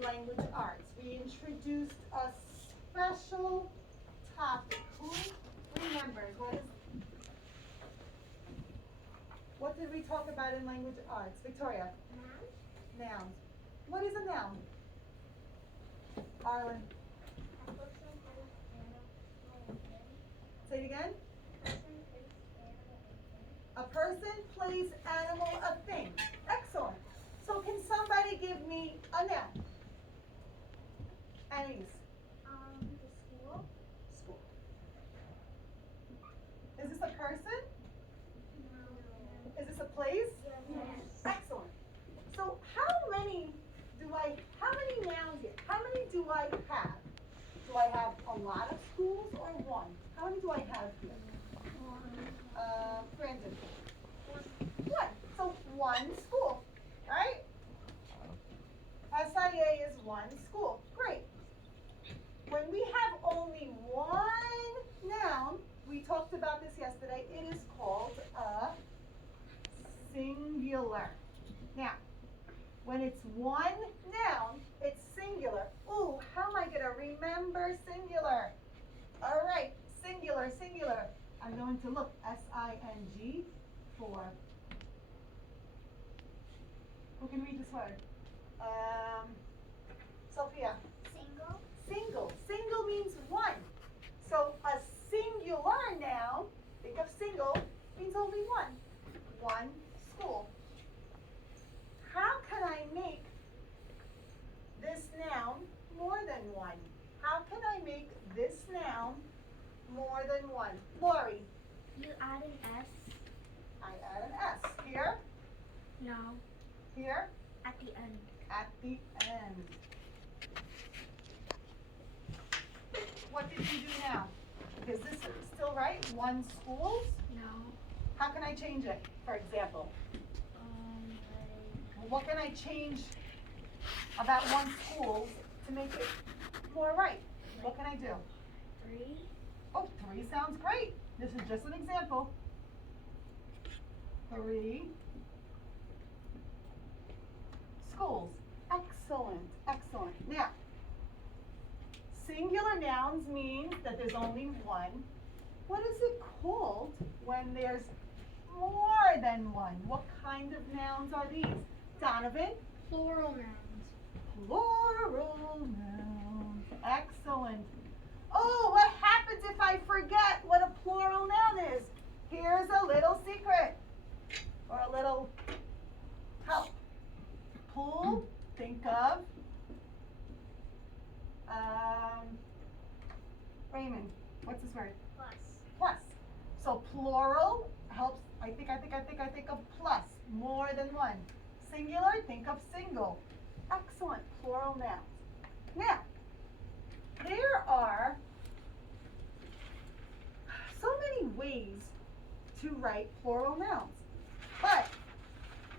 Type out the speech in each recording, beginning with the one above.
in language arts. We introduced a special topic. Who remembers what did we talk about in language arts? Victoria? Nouns. Nouns. What is a noun? Arlen. Say it again. A person, place, animal, a thing. Excellent. So can somebody give me a noun? Annie's. The school. School. Is this a person? No. Is this a place? Yes. Excellent. So how many nouns here? How many do I have? Do I have a lot of schools or one? How many do I have here? Brandon. One. So one school, right? SIA is one school. Great. When we have only one noun, we talked about this yesterday, it is called a singular. Now, when it's one noun, it's singular. Ooh, how am I going to remember singular? All right, singular, singular. I'm going to look, S-I-N-G, for, who can read this word? Sophia. Single. Single. Single means one. So a singular noun, think of single, means only one. One school. How can I make this noun more than one? How can I make this noun more than one? Lori. You add an S. I add an S. Here? No. Here? At the end. At the end. What did you do now? Is this still right? One schools? No. How can I change it, for example? What can I change about one schools to make it more right? What can I do? 3. Oh, 3 sounds great. This is just an example. 3 schools. Excellent, excellent. Now, singular nouns mean that there's only one. What is it called when there's more than one? What kind of nouns are these? Donovan? Plural nouns. Plural nouns. Excellent. Oh, what happens if I forget what a plural noun is? Here's a little secret or a little help. Pool, think of Raymond. What's this word? Plus. Plus. So plural helps. I think of plus. More than one. Singular, think of single. Excellent. Plural nouns. Now, there are so many ways to write plural nouns. But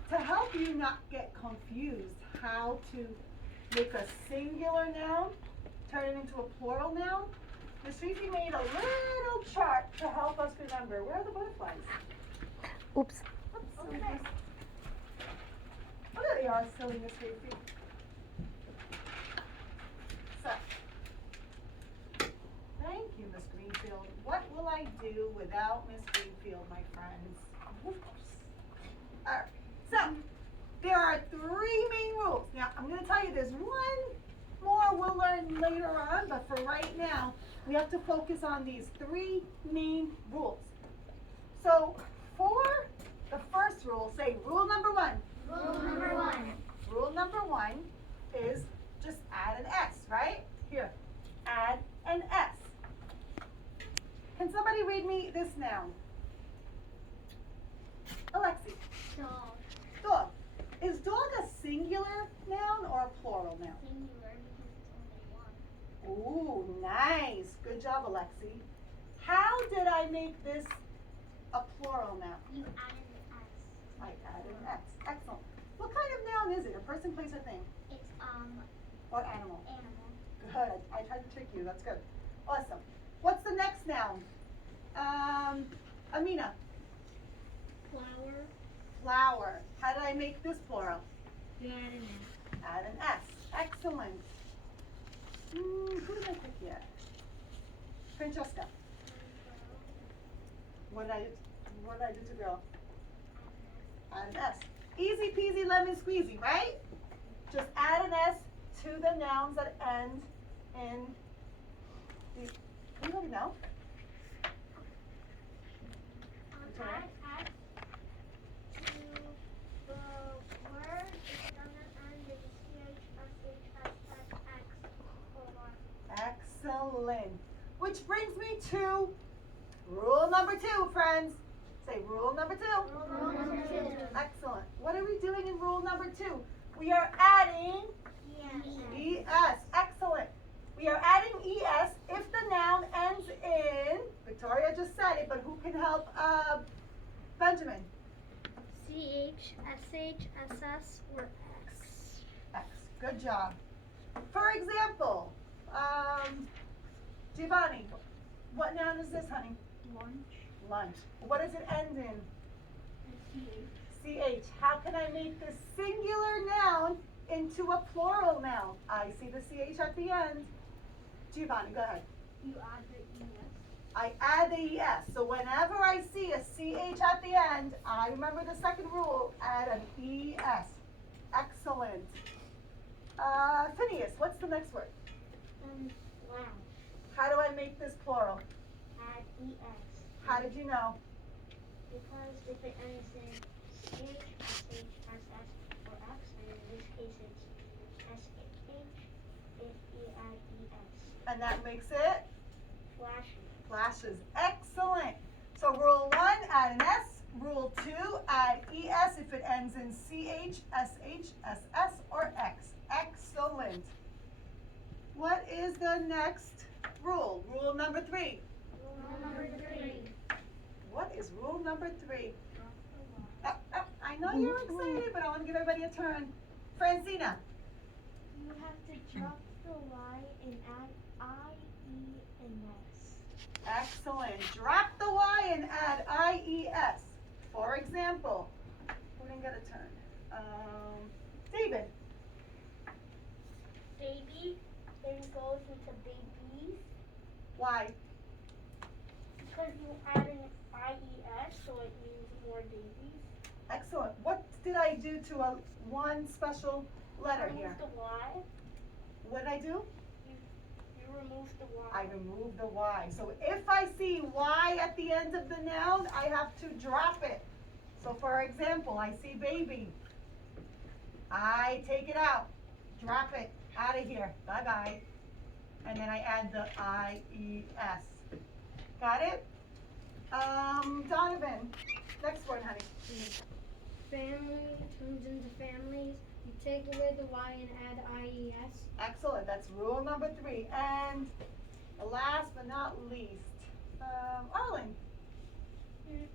to help you not get confused how to make a singular noun, turn it into a plural noun, Miss Fifi made a little chart to help us remember. Where are the butterflies? Oops. Oops, okay. Oh, there they are, silly Miss Fifi. So, thank you, Miss Greenfield. What will I do without Miss Greenfield, my friends? All right. So, there are 3 main rules. Now, I'm going to tell you there's one more we'll learn later on, but for right now, we have to focus on these 3 main rules. So, for the first rule, say rule number 1. Rule number 1. Rule number 1 is just add an S, right? Here, add an S. Can somebody read me this noun? Alexi. Dog. Dog. Is dog a singular noun or a plural noun? Singular because it's only one. Ooh, nice. Good job, Alexi. How did I make this a plural noun? You added an S. I added an X. Excellent. What kind of noun is it? A person, place, or thing? It's Or animal? animal. Good. I tried to trick you. That's good. Awesome. What's the next noun? Amina. Flower. Flower. How did I make this plural? You added an S. Add an S. Excellent. Who did I pick yet? Francesca. What did I do to girl? Add an S. Easy peasy lemon squeezy, right? Just add an S to the nouns that end in the, you already know. Add to the word is gonna end in CHSHSX or Excellent. Which brings me to rule number 2, friends. Say rule number 2. Rule number 2. Excellent. What are we doing in rule number 2? We are adding ES. Excellent. We are adding ES if the noun ends in, Victoria just said it, but who can help Benjamin? CH, SH, SS, or X. X. Good job. For example, Giovanni, what noun is this, honey? Lunch. Lunch. What does it end in? CH. CH. How can I make this singular noun into a plural noun? I see the CH at the end. Giovanni, go ahead. You add the ES. I add the ES. So whenever I see a CH at the end, I remember the second rule, add an ES. Excellent. Phineas, what's the next word? Lounge. How do I make this plural? Add ES. How did you know? Because if it ends in CH, SH, SS, or X, and in this case it's SH, if you add ES. And that makes it Flashy. flashes. Excellent. So rule 1, add an S. Rule 2, add ES if it ends in CH, SH, SS, or X. Excellent. What is the next rule? Rule number 3. Rule number 3. What is rule number 3? I know you're excited, but I want to give everybody a turn. Francina. You have to drop the Y and add I, E, and S. Excellent. Drop the Y and add IES. For example, who didn't get a turn? David. Baby then goes into babies Why? because you add an IES, so it means more babies. Excellent. What did I do to one special letter Remove here? the Y. What did I do? You remove the Y. I removed the Y. So if I see Y at the end of the noun, I have to drop it. So for example, I see baby. I take it out. Drop it. Out of here. Bye-bye. And then I add the IES. Got it? Donovan. Next word, honey. Family turns into families. You take away the Y and add IES. Excellent. That's rule number 3. And last but not least, Arlen. You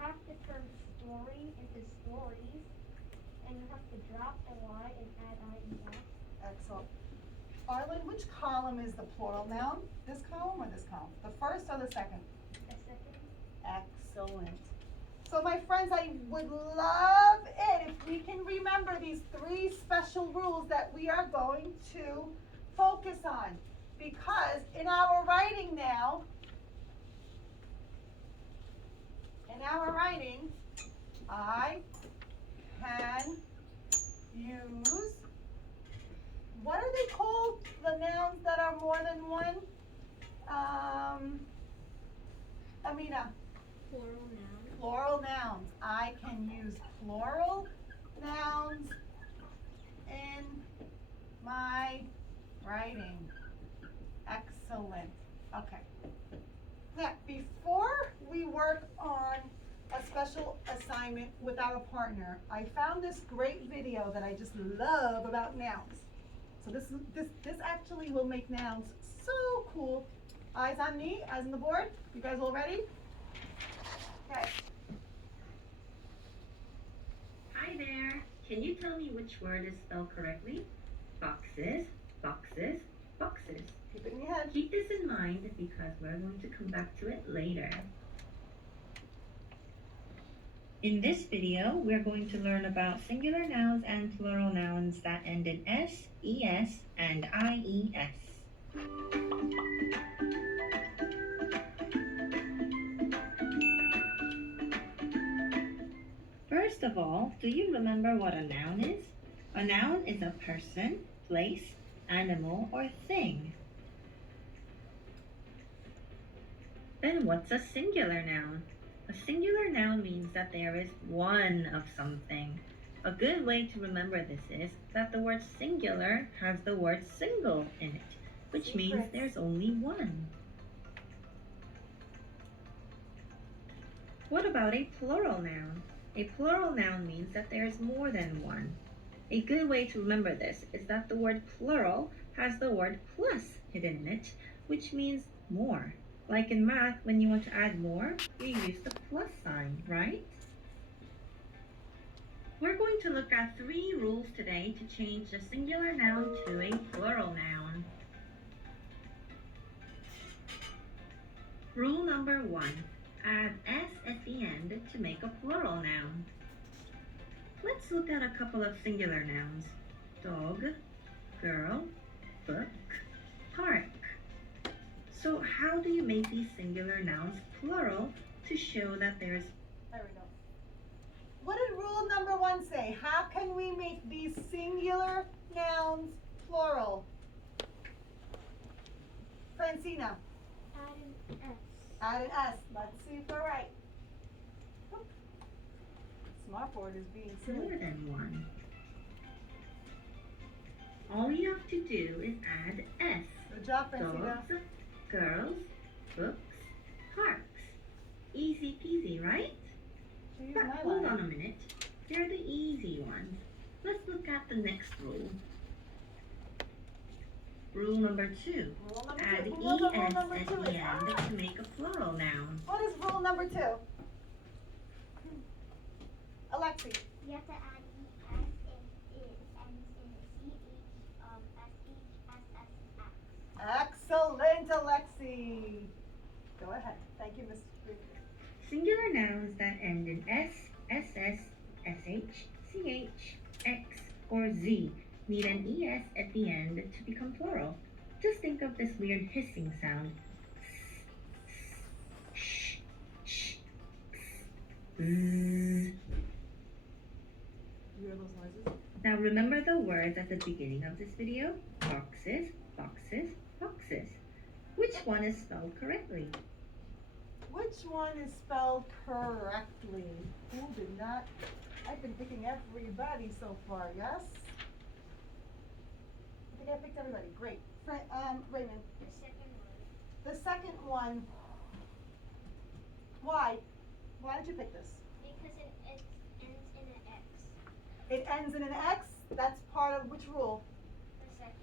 have to turn story into stories, and you have to drop the Y and add IES. Excellent. Arlen, which column is the plural noun? This column or this column? The first or the second? A second. Excellent. So my friends, I would love it if we can remember these 3 special rules that we are going to focus on. Because in our writing now, I can use, what are they called? The nouns that are more than one? Amina. Plural noun. Plural nouns. I can use plural nouns in my writing. Excellent. Okay. Now, before we work on a special assignment with our partner, I found this great video that I just love about nouns. So this actually will make nouns so cool. Eyes on me, eyes on the board. You guys all ready? Okay. Hi there. Can you tell me which word is spelled correctly? Boxes, boxes, boxes. Keep it in your head. Keep this in mind because we're going to come back to it later. In this video, we're going to learn about singular nouns and plural nouns that end in s, es, and ies. First of all, do you remember what a noun is? A noun is a person, place, animal, or thing. Then what's a singular noun? A singular noun means that there is one of something. A good way to remember this is that the word singular has the word single in it, which means there's only one. What about a plural noun? A plural noun means that there is more than one. A good way to remember this is that the word plural has the word plus hidden in it, which means more. Like in math, when you want to add more, you use the plus sign, right? We're going to look at 3 rules today to change the singular noun to a plural noun. Rule number 1. Add s at the end to make a plural noun. Let's look at a couple of singular nouns. Dog, girl, book, park. So how do you make these singular nouns plural to show that there's... There we go. What did rule number 1 say? How can we make these singular nouns plural? Francina. Add an S. Add an S. Let's see if we're right. Oop. Smartboard is being more silly. than one? All you have to do is add s. Good job, Francina. Dogs, girls, books, parks. Easy peasy, right? She used But my hold line. on a minute. They're the easy ones. Let's look at the next rule. Rule number 2. Rule number Add 2. es Who knows what rule number at 2 the is? end Ah! to make a plural noun. What is rule number 2? Alexi. You have to add ES if it ends in CH, Excellent, Alexi. Go ahead. Thank you, Miss. Singular nouns that end in s, ss, sh, ch, x, or z need an es at the end to become plural. Just think of this weird hissing sound. Sh, sh, z. You hear those noises? Now remember the words at the beginning of this video? Boxes, boxes, boxes. Which one is spelled correctly? Which one is spelled correctly? Who did not? I've been picking everybody so far, yes? I think I picked everybody. Great. Raymond. The second one. The second one. Why? Why did you pick this? Because it ends in an X. It ends in an X. That's part of which rule? The second.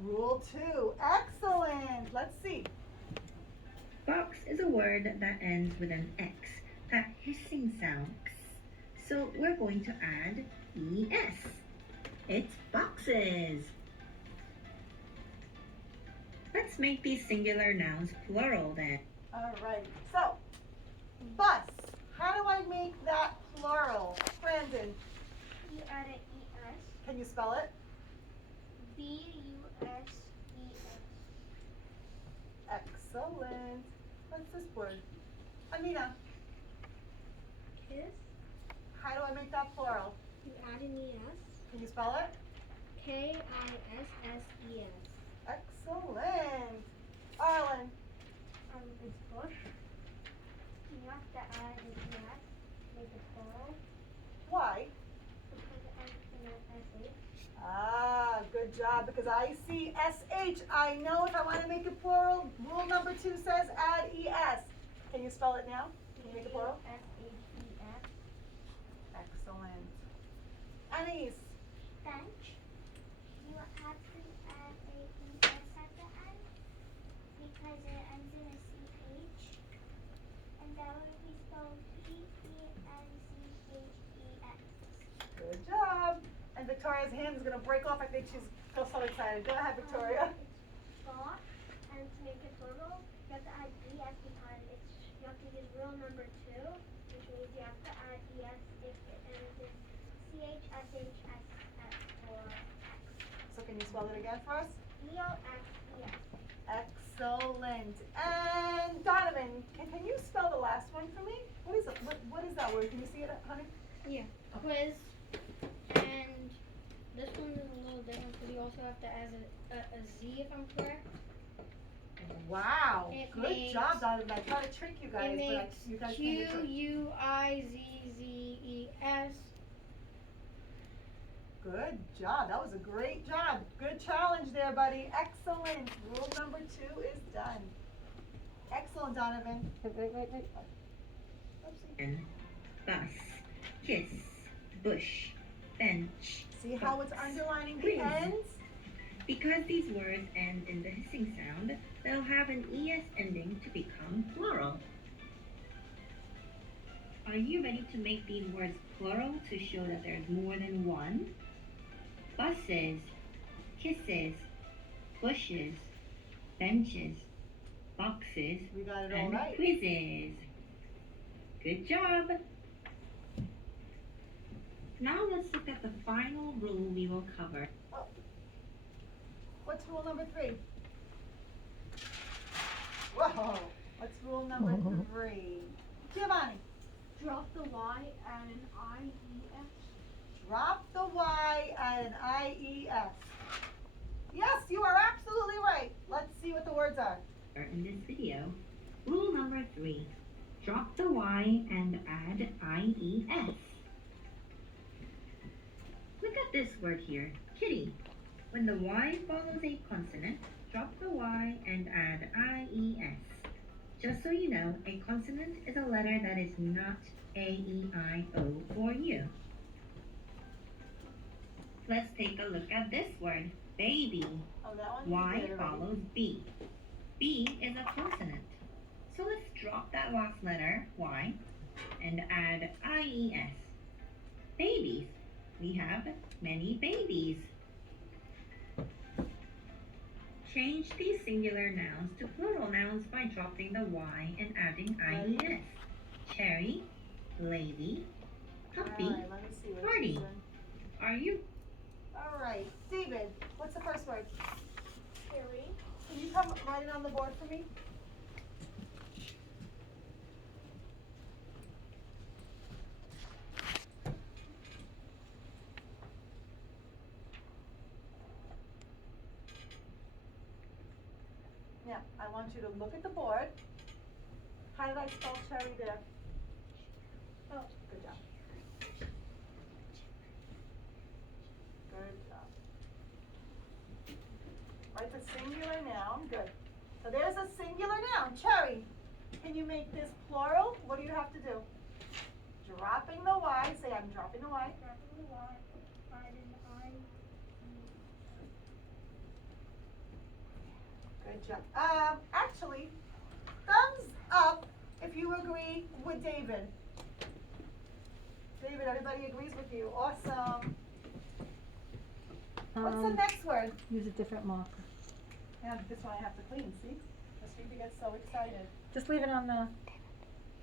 Rule 2. Excellent. Let's see. Box is a word that ends with an X, that hissing sound. So we're going to add ES. It's boxes. Let's make these singular nouns plural then. Alright. So, bus. How do I make that plural? Brandon, You add an ES. can you spell it? BUSES. Excellent. What's this word? Anita, Kiss. how do I make that plural? You add an ES. Can you spell it? KISSES. Excellent. Arlen, It's bush. You have to add an ES. Make it plural. why? Because it ends in an SH. Ah, good job, because I see SH. I know if I want to make it plural, rule number 2 says add ES. Can you spell it now? Can you make it plural? BUSHES. Excellent. Anise, Bench. You have to add a ES at the end because it ends in a CH. And that would be spelled PENCHES. good job. And Victoria's hand is going to break off. I think she's so excited. Go ahead, Victoria. It's thought, and to make it plural, you have to add ES because you have to use rule number 2, which means you have to add ES if it ends in CH, SH, SS, or X. So can you spell it again for us? ELXES. Excellent. And Donovan, can you spell the last one for me? What is it? What is that word? Can you see it, honey? Yeah, Okay. quiz. And this one is a little different because you also have to add a Z if I'm correct. Wow. It Good makes- job, Donovan. I tried to trick you guys, It but makes you guys came to trick. QUIZZES. Good job. That was a great job. Good challenge there, buddy. Excellent. Rule number 2 is done. Excellent, Donovan. Wait. Oopsie. And bus, kiss, bush, bench. See how it's box. underlining the Quiz. ends? Because these words end in the hissing sound, they'll have an ES ending to become plural. Are you ready to make these words plural to show that there's more than one? Buses, kisses, bushes, benches, boxes, We got it all and right. quizzes. Good job! Now let's look at the final rule we will cover. What's rule number 3? Whoa. What's rule number 3? Giovanni. Drop the Y and an IES. Drop the Y and an IES. Yes, you are absolutely right. Let's see what the words are. In this video, rule number 3, drop the Y and add IES. Look at this word here, kitty. When the Y follows a consonant, drop the Y and add IES. Just so you know, a consonant is a letter that is not A, E, I, O, or U. Let's take a look at this word, baby. Oh, that one? Y you did already. follows B. B is a consonant. So let's drop that last letter, Y, and add IES. Babies. We have many babies. Change these singular nouns to plural nouns by dropping the Y and adding IES. Cherry, lady, puppy. All right, let me see what party. she's doing. Are you All right, David, what's the first word? Cherry. Can you come write it on the board for me? Now, I want you to look at the board. How did I spell cherry there? Oh, good job. Good job. Write the singular noun, good. So there's a singular noun, cherry. Can you make this plural? What do you have to do? Dropping the Y, say I'm dropping the Y. Dropping the Y, add an IES. Good job. Actually, thumbs up if you agree with David. David, everybody agrees with you. Awesome. What's the next word? Use a different marker. Yeah, this one I have to clean, see? The Sweetie gets so excited. Just leave it on the,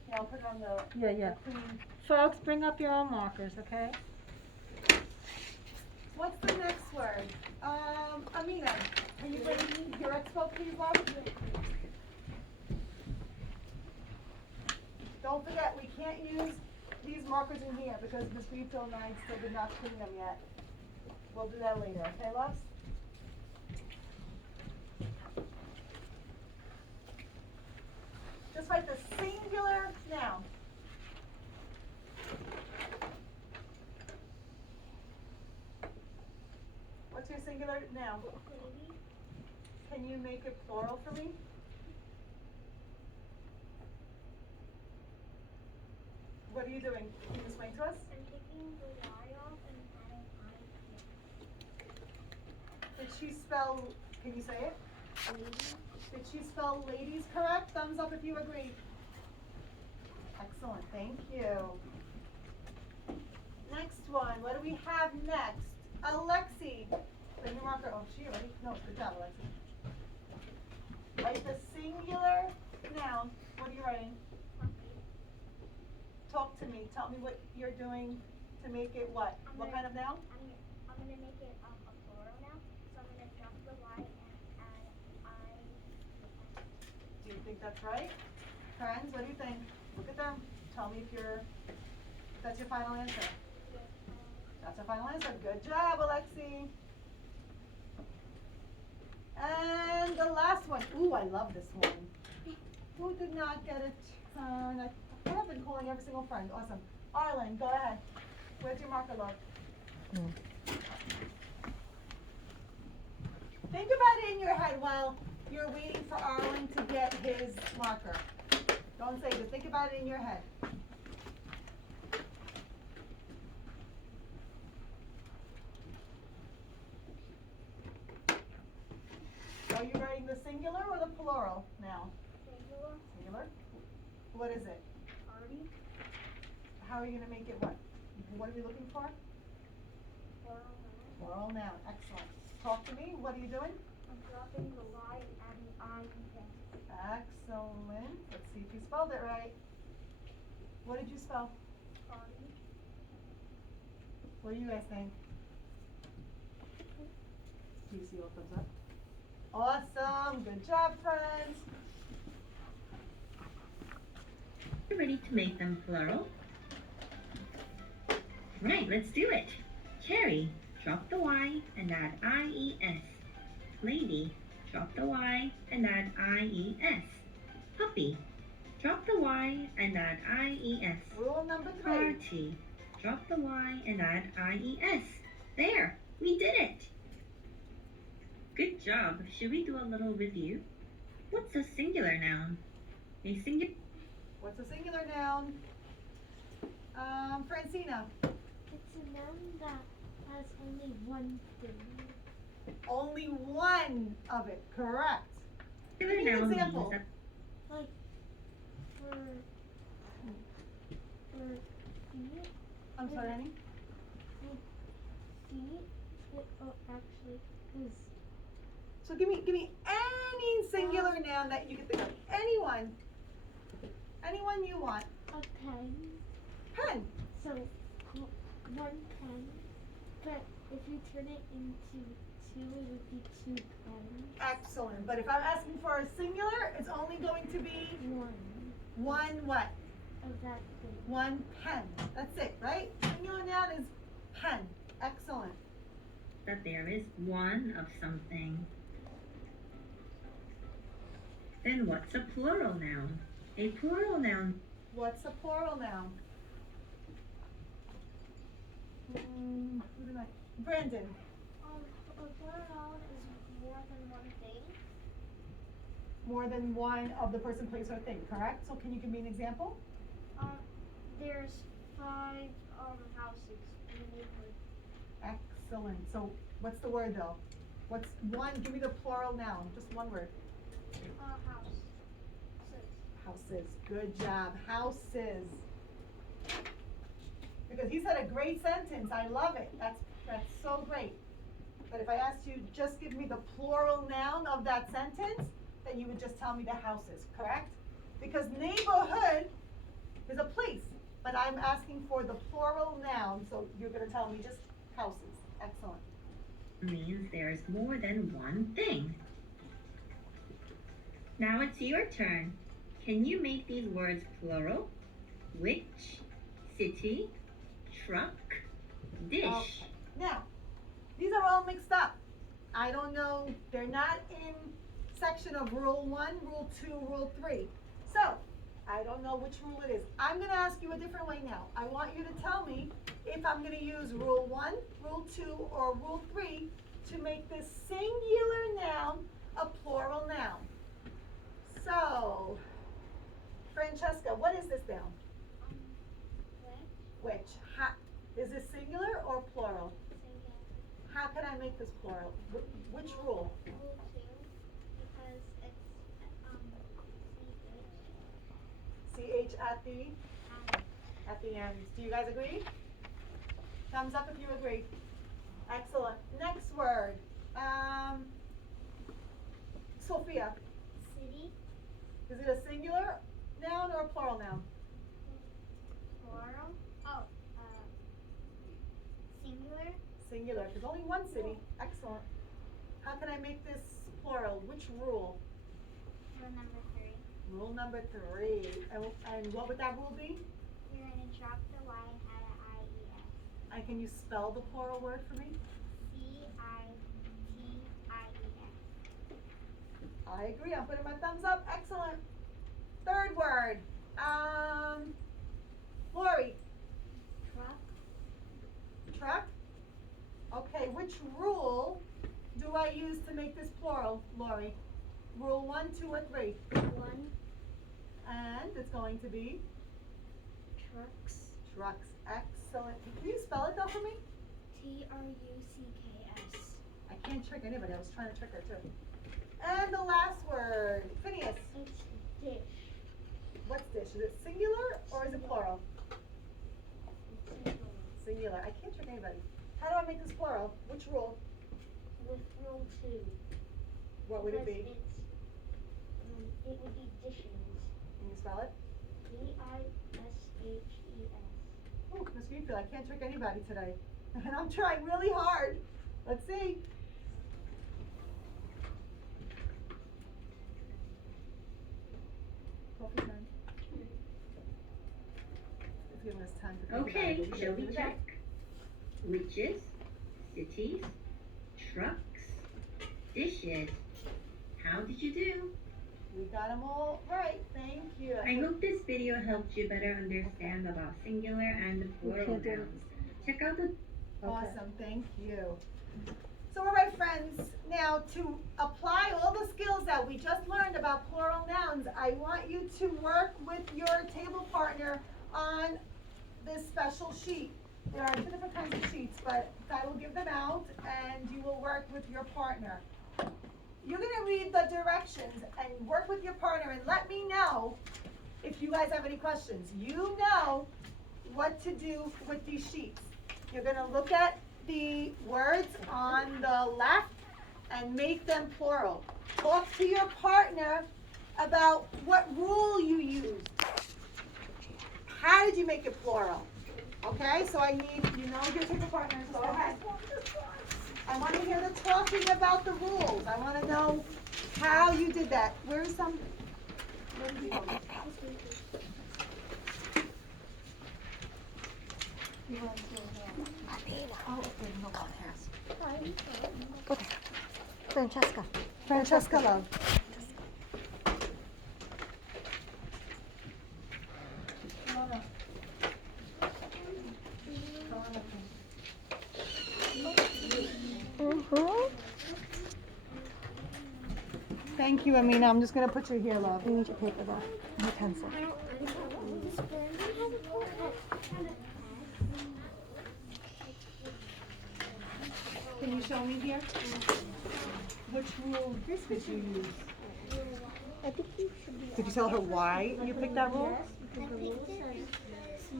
Yeah, I'll put it on the yeah. clean. Folks, bring up your own markers, okay? What's the next word? Amina, can you bring your expo, please, love? Don't forget, we can't use these markers in here because Miss Greenfield and I still did not clean them yet. We'll do that later, okay, loves? Just write the singular noun. What's your singular noun? Baby. Can you make it plural for me? What are you doing? Can you explain to us? I'm taking the Y off and adding IES. Did she spell, can you say it? Baby. Did she spell ladies correct? Thumbs up if you agree. Excellent, thank you. Next one, what do we have next? Alexi. Bring your marker, oh, she already, no, good job, Alexi. Write the singular noun. What are you writing? talk to me. Tell me what you're doing to make it what? What kind of noun? I'm gonna make it a plural now. So I'm gonna drop the Y and add I. Do you think that's right? Friends, what do you think? Look at them. Tell me if that's your final answer. That's your final answer. Good job, Alexi. And the last one. Ooh, I love this one. Who did not get a turn? I have been calling every single friend. Awesome. Arlen, go ahead. Where's your marker, love? Think about it in your head while you're waiting for Arlen to get his marker. Don't say it. Think about it in your head. Are you writing the singular or the plural now? Singular. Singular? What is it? Party. How are you going to make it what? What are we looking for? Plural noun. Plural noun. Excellent. Talk to me. What are you doing? I'm dropping the Y and adding I again. Excellent. Let's see if you spelled it right. What did you spell? Party. What do you guys think? Do you see what comes up? Awesome. Good job, friends. You're ready to make them plural? Right, let's do it. Cherry, drop the Y and add IES. Lady, drop the Y and add IES. Puppy, drop the Y and add IES. Rule number 3. Party, drop the Y and add IES. There, we did it. Good job. Should we do a little review? What's a singular noun? A singular. What's a singular noun? Francina. It's a noun that has only one thing. Only one of it. Correct. Singular Give me an noun example. means that Like for feet. I'm sorry, honey. Feet. Actually, is So give me any singular noun that you can think of. Anyone. Anyone you want. a pen. Pen. So one pen, but if you turn it into two, it would be two pens. Excellent. But if I'm asking for a singular, it's only going to be one what? Of that thing. One pen. That's it, right? Singular noun is pen. Excellent. there is one of something. Then what's a plural noun? A plural noun. What's a plural noun? Who did I? Brandon. A plural noun is more than one thing. More than one of the person, place, or thing, correct? So can you give me an example? There's 5 houses in the neighborhood. Excellent. So what's the word though? What's one? Give me the plural noun. Just one word. House. Houses. Good job. Houses. Because he said a great sentence. I love it. That's so great. But if I asked you just give me the plural noun of that sentence, then you would just tell me the houses, correct? Because neighborhood is a place, but I'm asking for the plural noun, so you're gonna tell me just houses. Excellent. Means there's more than one thing. Now it's your turn. Can you make these words plural? Which, city, truck, dish. Now, these are all mixed up. I don't know, they're not in section of rule 1, rule 2, rule 3. So, I don't know which rule it is. I'm gonna ask you a different way now. I want you to tell me if I'm gonna use rule 1, rule 2, or rule 3 to make this singular noun a plural noun. So, Francesca, what is this noun? Which? Is this singular or plural? How can I make this plural? Which rule? Rule 2, because it's CH at the end. Do you guys agree? Thumbs up if you agree. Excellent. Next word. Sophia, city. is it a singular noun or a plural noun? Plural. Oh, singular. Singular, there's only one city. Excellent. How can I make this plural? Which rule? Rule number 3. Rule number 3. And what would that rule be? You're going to drop the Y and add an I-E-S. And can you spell the plural word for me? C-I-T-I-E-S. I agree. I'm putting my thumbs up. Excellent. Third word. Lori. Truck. Truck. Okay, which rule do I use to make this plural, Lori? Rule 1, 2, or 3? 1. And it's going to be Trucks. trucks. Excellent. Can you spell it though for me? T-R-U-C-K-S. I can't trick anybody. I was trying to trick her too. And the last word, Phineas. It's dish. What's dish? Is it singular or is it plural? It's Singular. I can't trick anybody. How do I make this plural? Which rule? with rule 2. What would it be? Because it would be dishes. Can you spell it? D-I-S-H-E-S. Oh, Miss Greenfield, I can't trick anybody today. And I'm trying really hard. Let's see. Coffee time. It's giving us time to think about Okay, it. Did we shall go we through check? Witches, cities, trucks, dishes. How did you do? We got them all right. Thank you. I hope this video helped you better understand about singular and plural can't do it. nouns. Check out the Awesome, thank you. So, all right, friends, now to apply all the skills that we just learned about plural nouns, I want you to work with your table partner on this special sheet. There are 2 different kinds of sheets, but I will give them out and you will work with your partner. You're gonna read the directions and work with your partner and let me know if you guys have any questions. You know what to do with these sheets. You're gonna look at the words on the left and make them plural. Talk to your partner about what rule you used. How did you make it plural? Okay, so I need, you know your table partners, go ahead. I want to hear the talking about the rules. I want to know how you did that. Where's some? Where did you go? You want to, oh, okay, no podcast. Go there. Francesca. Francesca, love. Come on up. Come on up. Thank you, Amina. I'm just gonna put you here, love. You need your paper though, and your pencil. Can you show me here? Which rule did you use? I think you should be. Did you tell her why you picked that rule? I think there is a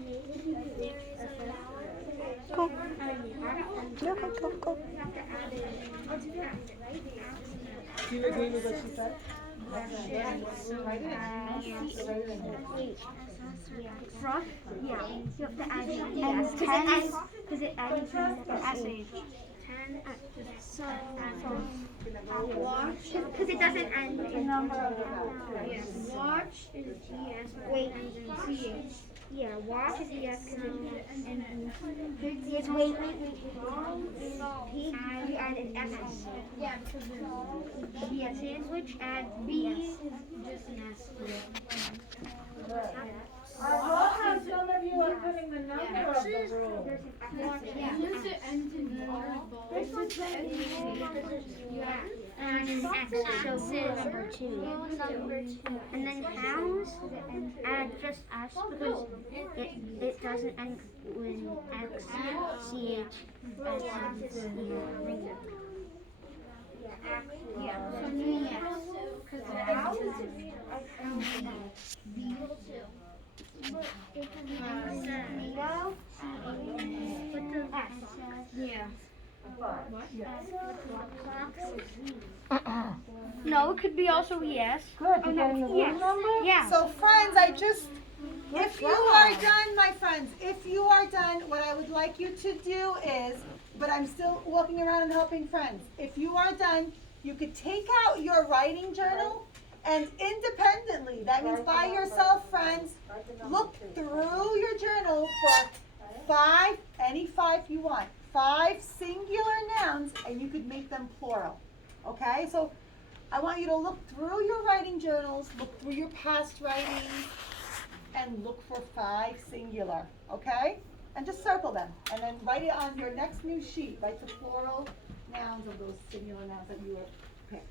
Go. Yeah, go. Do you agree with what she said? Write it in. Write it in here. Truck? Yeah. You have to add it. Because it adds SH. 10 watch. Because it doesn't end in number. Yes. Watch is ES. Wait. CH. Yeah, watch is ES. And it's wait. You add an SS. Yeah, because Yeah, sandwich, add B is just an S. I love how some of you are putting the number of the rule. use it ends in letters both. And an X, so number 2. And then pounds, add just S because it doesn't end with X, CH, S, Yeah, so yes. Because the house is yeah. No, it could be also yes. Good, you're getting the rule number? Yeah. So friends, I just If you are done, my friends, if you are done, what I would like you to do is, but I'm still walking around and helping friends. If you are done, you could take out your writing journal and independently, that means by yourself, friends, look through your journal for 5, any 5 you want, 5 singular nouns, and you could make them plural. Okay, so I want you to look through your writing journals, look through your past writings, and look for 5 singular, okay? And just circle them, and then write it on your next new sheet, write the plural nouns of those singular nouns that you picked.